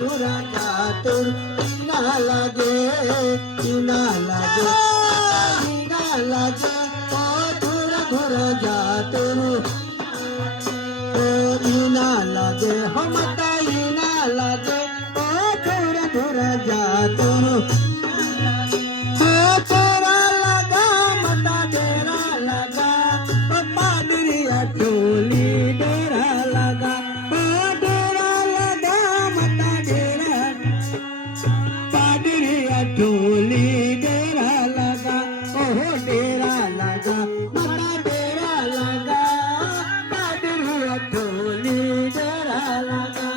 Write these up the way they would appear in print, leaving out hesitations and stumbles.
तुरा जातुर ईना लगे ईना लगे ईना लगे ओ धुर धुर जातुर ओ ईना लगे हो मता ईना लगे ओ धुर धुर जातुर ओ तेरा लगा मता तेरा लगा ओ पादरिया टोली डेरा लगा ओ डेरा लगा मता डेरा पादरिया टोली डेरा लगा ओ डेरा लगा मता डेरा लगा पादरिया टोली डेरा लगा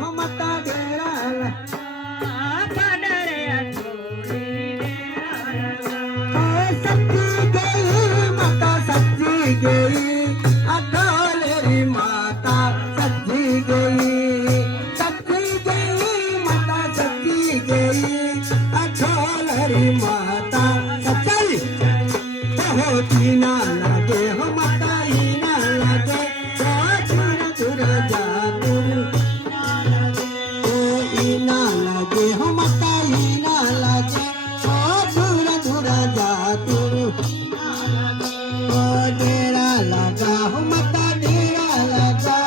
हो मता डेरा लगा सच्ची गई माता सच्ची गई अठोलेरी माता सच्ची गई माता सच्ची गई अठोलेरी माता सच्ची हो तीना लगे हो माता ईना लगे धुर धुर जातुर ओ ईना लगे हो माता ईना लगे ओ धुर धुर जातुर ओ डेरा लगा हो मता डेरा लगा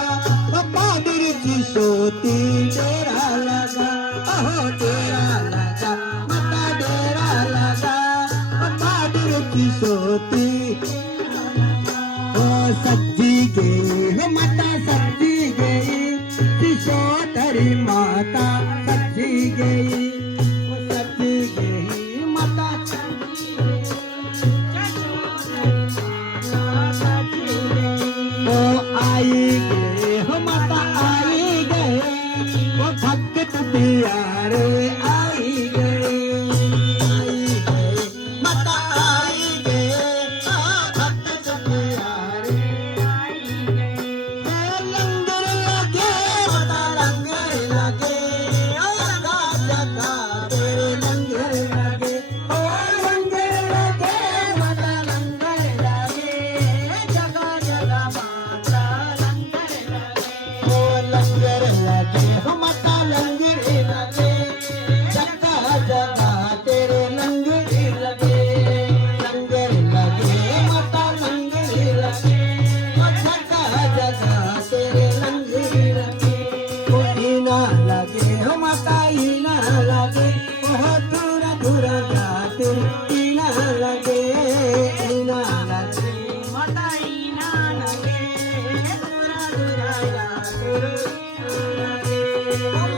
ओ पादरीची सोती डेरा लगा ओ डेरा लगा मता डेरा लगा ओ पादरीची सोती ओ सच्ची गई हो माता सच्ची गई सिसोदरी माता सच्ची गई ओ सच्ची गई माता ओ आई गए हो माता आई गए वो भक्त प्यारे आई गए माता आई गए ओ भक्त प्यारे लंगर लगे माता लंगर लगे ओ लगा जगा तेरे लंगर लगे ओ लंगर लगे माता लंगर लगे जगा जगा माता लंगर लगे ओ लंगर लगे हो माता लंगर लगे जगा जगा तेरे लंगर लगे लंगर लगे माता लंगर लगे ओ जगा जगा तेरे लंगर लगे ओ ईना लगे हो माता ईना लगे ओ दूर दूर जाते ईना लगे माता ईना लगे दूर दूर जाते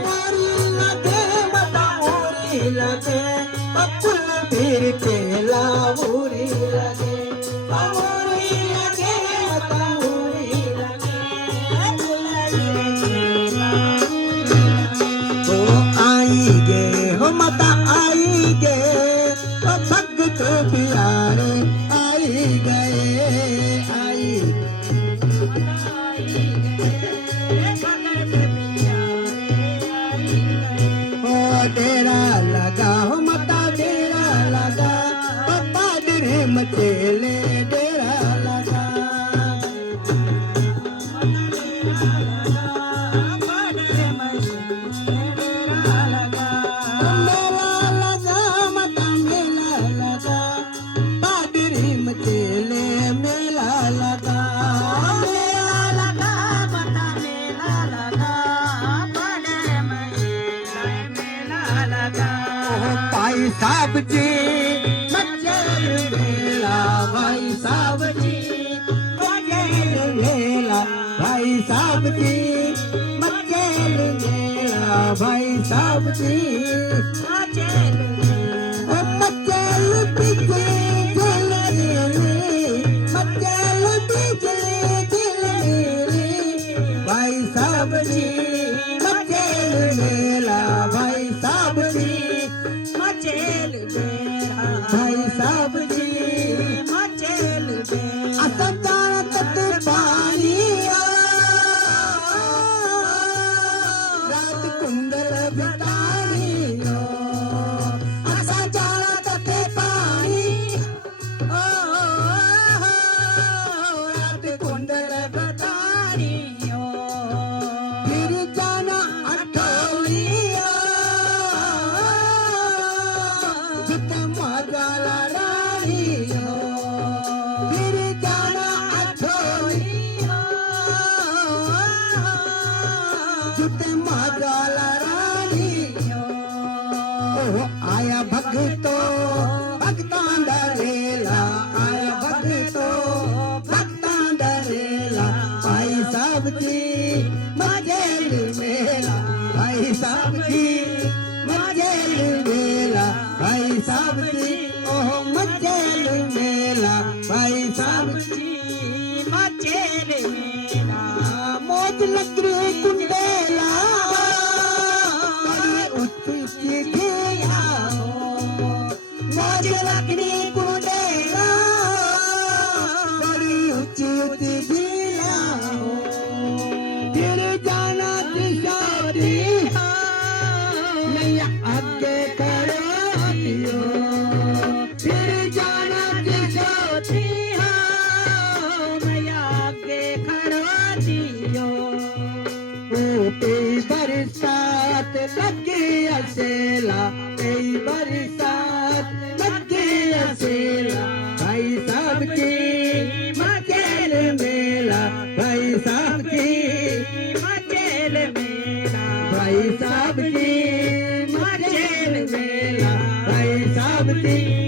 मोरी लगे माता मोरी लगे पकुल फिर केला मोरी लगे मोरी लगे माता मोरी लगे ओ आई गे हो माता आई गे ओ भक्त प्यारे आई गए आई ओ डेरा लगा हो माता डेरा लगा ओ पादरी मचेले डेरा लगा मेला लगा माता मेला लगा पादरी मचेले मेला लगा मेला लगा माता मेला लगा पादरी मचेले मेला लगा भाई साहब जी मचेल मेला भाई साहब जी मचेल मेला भाई साहब जी मचेल मेला भाई साहब जी मचेल मचेल बिजली झिलमिली मचेल बिजली झिलमिली भाई साहब जी मचेल मेला भाई साहब जी मचेल मेला भाई साहब जी मचेल मेला असं जाणत ते पाणी रात कुंडल भितारी असा जाणत ते पाणी रात कुंडल भितारी फिर जाना छुटे मागाला राणियो आया भगतो भक्तां डरेला आया भगतो भक्तां डरेला भाई साहब जी मजेल मेला भाई साहब जी मजेल मेला भाई साहब जी ओह मजेल मेला भाई साहब जी मजेल मेला मौज लकड़ी कुंडेला बड़ी ऊंची घिया मौज लकड़ी कुंडेला बड़ी ऊंची घिया फिर जाना किशोरी नैया आगे करो दियो फिर जाना किशोरी नैया आगे करो दियो कई बरसात लगी असेला कई बरसात लगी असेला भाई साहब की मजेल मेला भाई साहब की मजेल मेला भाई साहब की मजेल मेला भाई साहब की